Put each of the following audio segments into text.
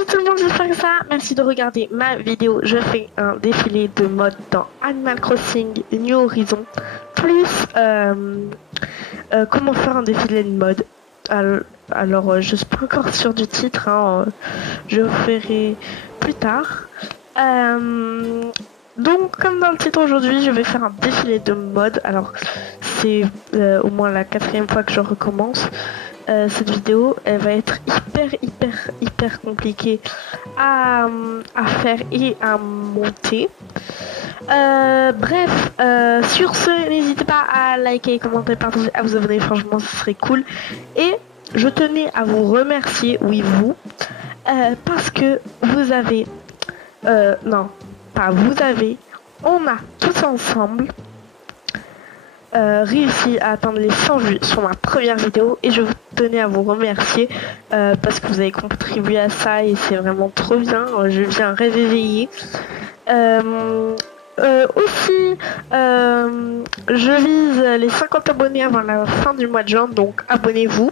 Salut tout le monde, j'espère que ça va. Merci de regarder ma vidéo. Je fais un défilé de mode dans Animal Crossing New Horizons. Plus comment faire un défilé de mode. Alors je suis pas encore sûre du titre, hein, je ferai plus tard. Donc comme dans le titre aujourd'hui, je vais faire un défilé de mode. Alors c'est au moins la 4e fois que je recommence. Cette vidéo, elle va être hyper compliquée à faire et à monter. Bref, sur ce, n'hésitez pas à liker, commenter, partager, à vous abonner, franchement ce serait cool. Et je tenais à vous remercier, oui vous, parce que vous avez, non, pas vous avez, on a tous ensemble réussi à atteindre les 100 vues sur ma première vidéo et je tenais à vous remercier parce que vous avez contribué à ça et c'est vraiment trop bien. Je viens réveiller. Aussi, je vise les 50 abonnés avant la fin du mois de juin, donc abonnez-vous.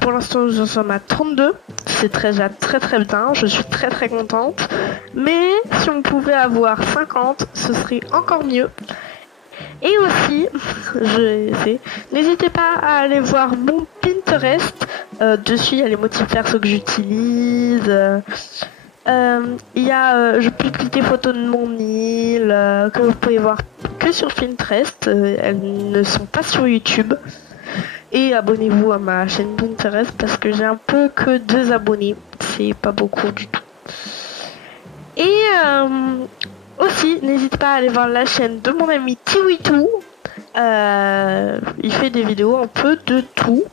Pour l'instant, nous en sommes à 32. C'est déjà très bien. Je suis très contente. Mais si on pouvait avoir 50, ce serait encore mieux. Et aussi, n'hésitez pas à aller voir mon Pinterest. Dessus, il y a les motifs perso que j'utilise. Je publie des photos de mon île que vous pouvez voir que sur Pinterest. Elles ne sont pas sur YouTube. Et abonnez-vous à ma chaîne Pinterest parce que j'ai un peu que 2 abonnés. C'est pas beaucoup du tout. Et aussi, n'hésitez pas à aller voir la chaîne de mon ami Tiwitou. Il fait des vidéos un peu de tout.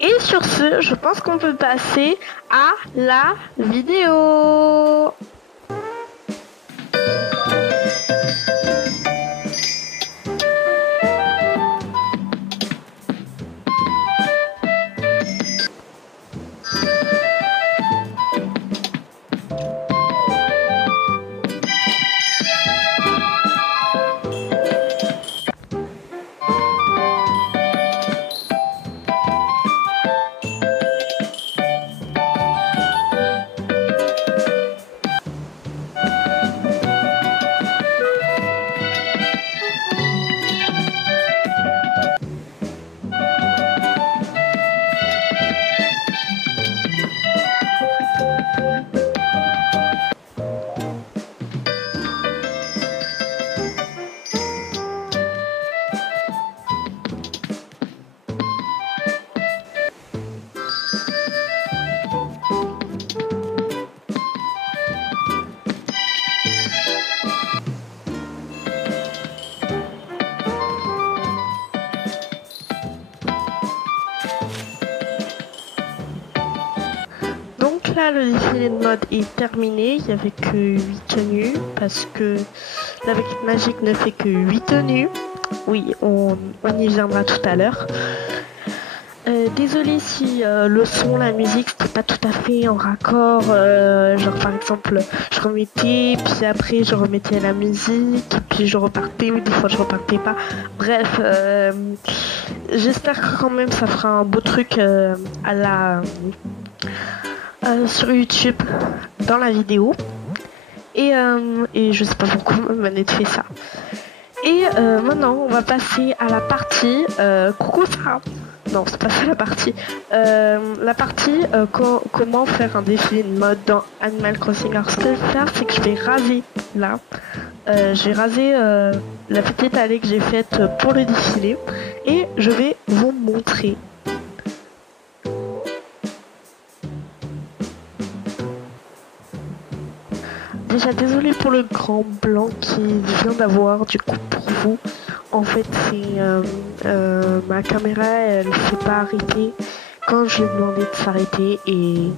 Et sur ce, je pense qu'on peut passer à la vidéo. Là, le défilé de mode est terminé, il n'y avait que 8 tenues parce que la baguette magique ne fait que 8 tenues. Oui, on y viendra tout à l'heure. Désolée si le son, la musique, c'était pas tout à fait en raccord. Genre par exemple, je remettais, puis après je remettais la musique, puis je repartais, ou des fois je repartais pas. Bref, j'espère que quand même ça fera un beau truc à la... sur YouTube dans la vidéo et je sais pas pourquoi ma manette fait ça. Et maintenant on va passer à la partie coucou Sarah. Non, c'est pas ça la partie. Comment faire un défilé de mode dans Animal Crossing. Alors ce que je vais faire, c'est que je vais raser là. Je vais raser la petite allée que j'ai faite pour le défilé et je vais vous montrer. Déjà désolé pour le grand blanc qui vient d'avoir du coup pour vous. En fait c'est ma caméra, elle s'est pas arrêtée quand je lui ai demandé de s'arrêter et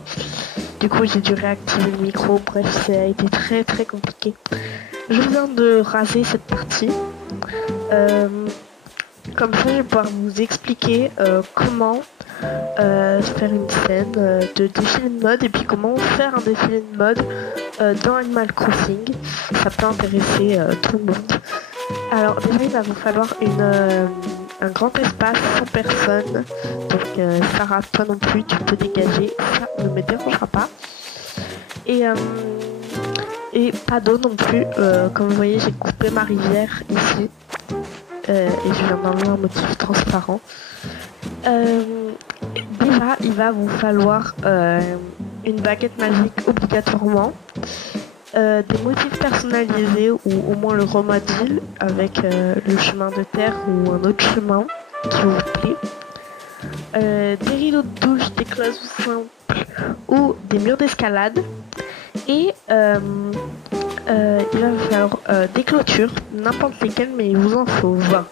du coup j'ai dû réactiver le micro. Bref, ça a été très compliqué. Je viens de raser cette partie. Comme ça je vais pouvoir vous expliquer comment faire une scène de défilé de mode et puis comment faire un défilé de mode dans Animal Crossing. Ça peut intéresser tout le monde. Alors déjà il va vous falloir un grand espace sans personne. Donc Sarah, toi non plus, tu peux dégager, ça ne me dérangera pas. Et pas d'eau non plus. Comme vous voyez, j'ai coupé ma rivière ici. Et je viens d'enlever un motif transparent. Déjà, il va vous falloir une baguette magique obligatoirement. Des motifs personnalisés ou au moins le remodule avec le chemin de terre ou un autre chemin qui vous plaît. Des rideaux de douche, des cloisons simples ou des murs d'escalade. Et il va vous falloir des clôtures, n'importe lesquelles, mais il vous en faut 20.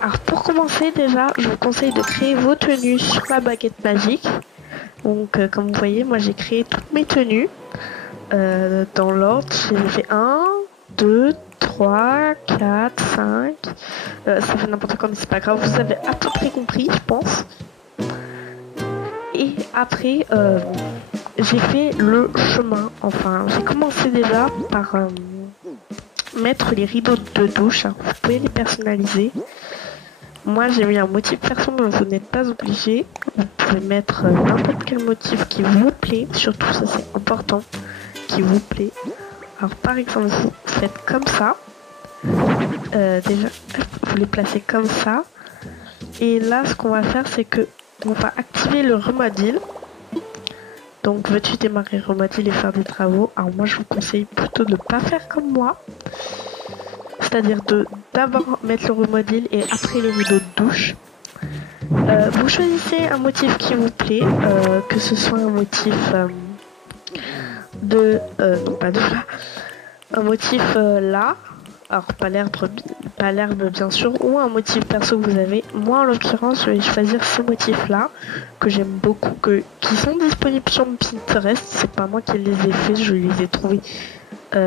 Alors pour commencer déjà, je vous conseille de créer vos tenues sur la baguette magique. Donc comme vous voyez, moi j'ai créé toutes mes tenues dans l'ordre. J'ai fait 1, 2, 3, 4, 5. Ça fait n'importe quoi mais c'est pas grave, vous avez à peu près compris je pense. Et après j'ai fait le chemin. Enfin j'ai commencé déjà par mettre les rideaux de douche. Vous pouvez les personnaliser. Moi j'ai mis un motif perso mais vous n'êtes pas obligé. Vous pouvez mettre n'importe quel motif qui vous plaît. Surtout ça c'est important, qui vous plaît. Alors par exemple vous faites comme ça. Déjà vous les placez comme ça. Et là ce qu'on va faire c'est que on va activer le remodule. Donc veux-tu démarrer remodule et faire des travaux? Alors moi je vous conseille plutôt de ne pas faire comme moi. C'est-à-dire de d'abord mettre le remodule et après les rideaux de douche. Vous choisissez un motif qui vous plaît, que ce soit un motif non pas de là, un motif là, alors pas l'herbe bien sûr, ou un motif perso que vous avez. Moi en l'occurrence je vais choisir ce motif là que j'aime beaucoup, qui sont disponibles sur Pinterest. C'est pas moi qui les ai fait, je les ai trouvés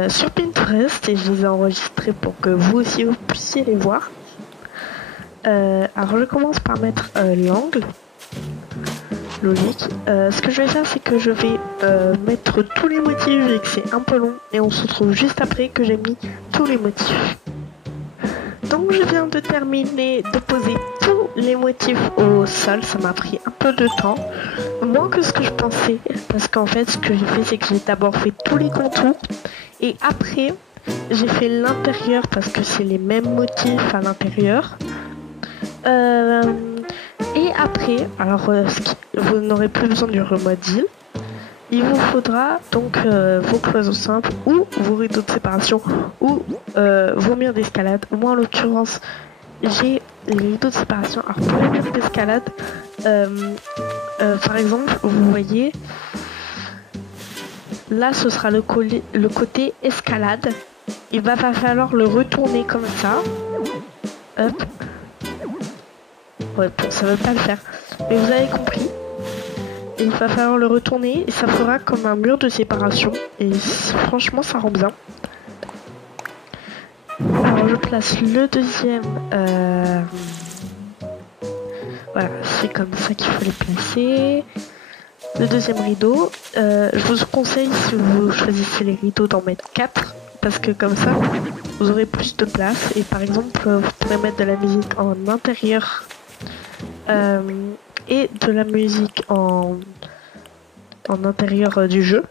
sur Pinterest et je les ai enregistrés pour que vous aussi vous puissiez les voir. Alors je commence par mettre l'angle logique. Ce que je vais faire c'est que je vais mettre tous les motifs et que c'est un peu long et on se retrouve juste après que j'ai mis tous les motifs. Donc je viens de terminer de poser tous les motifs au sol. Ça m'a pris un peu de temps, moins que ce que je pensais, parce qu'en fait ce que j'ai fait c'est que j'ai d'abord fait tous les contours et après j'ai fait l'intérieur parce que c'est les mêmes motifs à l'intérieur. Et après, alors vous n'aurez plus besoin du remodule. Il vous faudra donc vos cloisons simples ou vos rideaux de séparation ou vos murs d'escalade. Moi en l'occurrence j'ai les rideaux de séparation. Alors pour les murs d'escalade, par exemple vous voyez là ce sera le côté escalade. Il va falloir le retourner comme ça. Hop. Ouais, bon, ça veut pas le faire. Mais vous avez compris. Il va falloir le retourner et ça fera comme un mur de séparation. Et franchement, ça rend bien. Alors, je place le deuxième. Voilà, c'est comme ça qu'il faut les placer. Le deuxième rideau. Je vous conseille, si vous choisissez les rideaux, d'en mettre 4. Parce que comme ça, vous aurez plus de place. Et par exemple, vous pourrez mettre de la musique en intérieur. Et de la musique en intérieur du jeu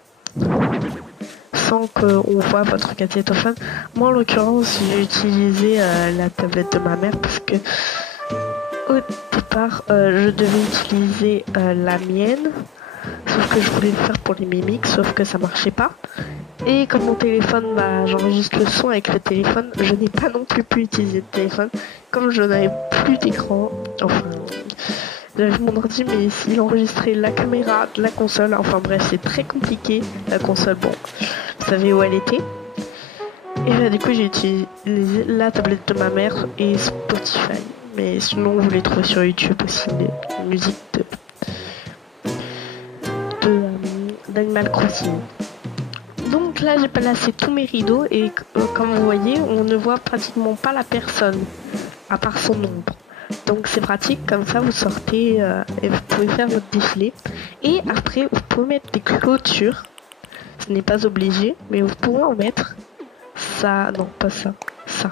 sans qu'on voit votre magnétophone. Moi en l'occurrence j'ai utilisé la tablette de ma mère parce que au départ je devais utiliser la mienne, sauf que je voulais le faire pour les mimiques, sauf que ça marchait pas. Et comme mon téléphone, j'enregistre le son avec le téléphone, je n'ai pas non plus pu utiliser le téléphone comme je n'avais plus d'écran. Enfin, j'avais mon ordi, mais s'il enregistrait la caméra de la console, enfin bref, c'est très compliqué. La console, bon, vous savez où elle était. Et du coup, j'ai utilisé la tablette de ma mère et Spotify. Mais sinon, vous les trouvez sur YouTube aussi, les musiques d'Animal Crossing. Donc là j'ai placé tous mes rideaux et comme vous voyez on ne voit pratiquement pas la personne à part son ombre. Donc c'est pratique, comme ça vous sortez et vous pouvez faire votre défilé. Et après vous pouvez mettre des clôtures. Ce n'est pas obligé mais vous pouvez en mettre. Ça, non pas ça, ça.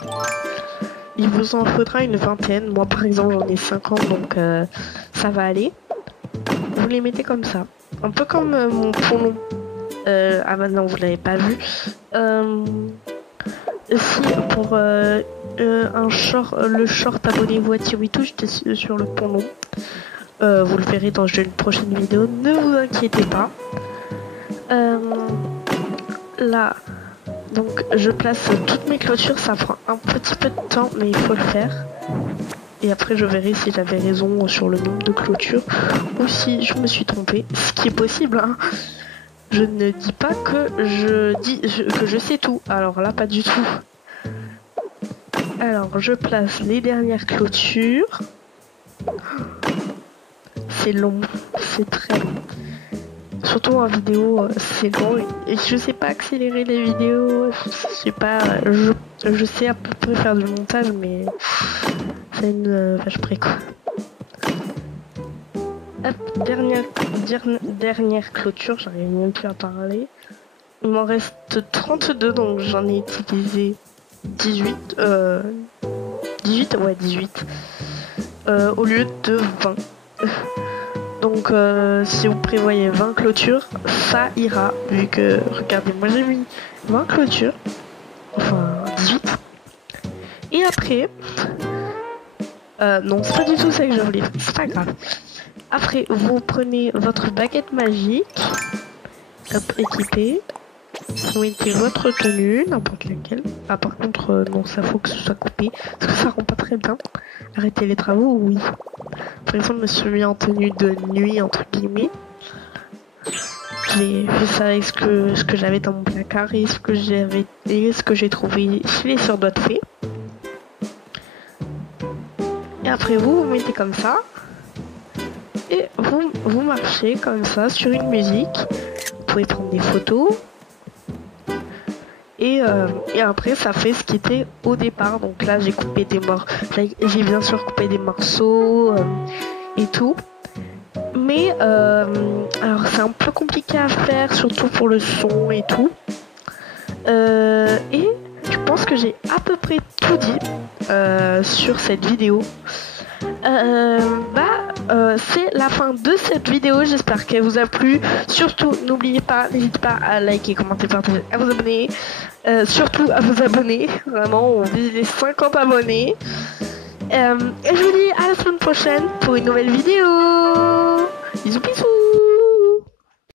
il vous en faudra une vingtaine. Moi par exemple j'en ai 50 donc ça va aller. Vous les mettez comme ça. Un peu comme mon pont. Ah bah non vous l'avez pas vu. Si pour un short, le short abonnez-vous à Tiwitou, j'étais sur le pont long. Vous le verrez dans une prochaine vidéo, ne vous inquiétez pas. Là, donc je place toutes mes clôtures, ça prend un petit peu de temps, mais il faut le faire. Et après je verrai si j'avais raison sur le nombre de clôtures ou si je me suis trompée, ce qui est possible, hein. Je ne dis pas que je sais tout, alors là pas du tout. Alors je place les dernières clôtures. C'est long, c'est très long. Surtout en vidéo, c'est long et je sais pas accélérer les vidéos. Je sais pas, je sais à peu près faire du montage, mais c'est une vache près quoi. Hop, dernière clôture, j'arrive même plus à parler. Il m'en reste 32, donc j'en ai utilisé 18. 18, ouais 18. Au lieu de 20. Donc si vous prévoyez 20 clôtures, ça ira. Vu que, regardez, moi j'ai mis 20 clôtures. Enfin 18. Et après... non, c'est pas du tout ça que je voulais. C'est pas grave. Après, vous prenez votre baguette magique. Hop, équipée. Vous mettez votre tenue, n'importe laquelle. Ah par contre, non, ça faut que ce soit coupé. Parce que ça rend pas très bien. Arrêtez les travaux, oui. Par exemple, je me suis mis en tenue de nuit, entre guillemets. J'ai fait ça avec ce que j'avais dans mon placard et ce que j'ai trouvé chez les sœurs de fée. Et après vous mettez comme ça. Et vous marchez comme ça sur une musique. Vous pouvez prendre des photos. Et après ça fait ce qui était au départ. Donc là j'ai coupé des morceaux. J'ai bien sûr coupé des morceaux et tout. Mais alors c'est un peu compliqué à faire, surtout pour le son et tout. Et je pense que j'ai à peu près tout dit sur cette vidéo. C'est la fin de cette vidéo, j'espère qu'elle vous a plu. Surtout n'oubliez pas, n'hésitez pas à liker, commenter, partager, à vous abonner. Surtout à vous abonner, vraiment on vise les 50 abonnés. Et je vous dis à la semaine prochaine pour une nouvelle vidéo. Bisous bisous.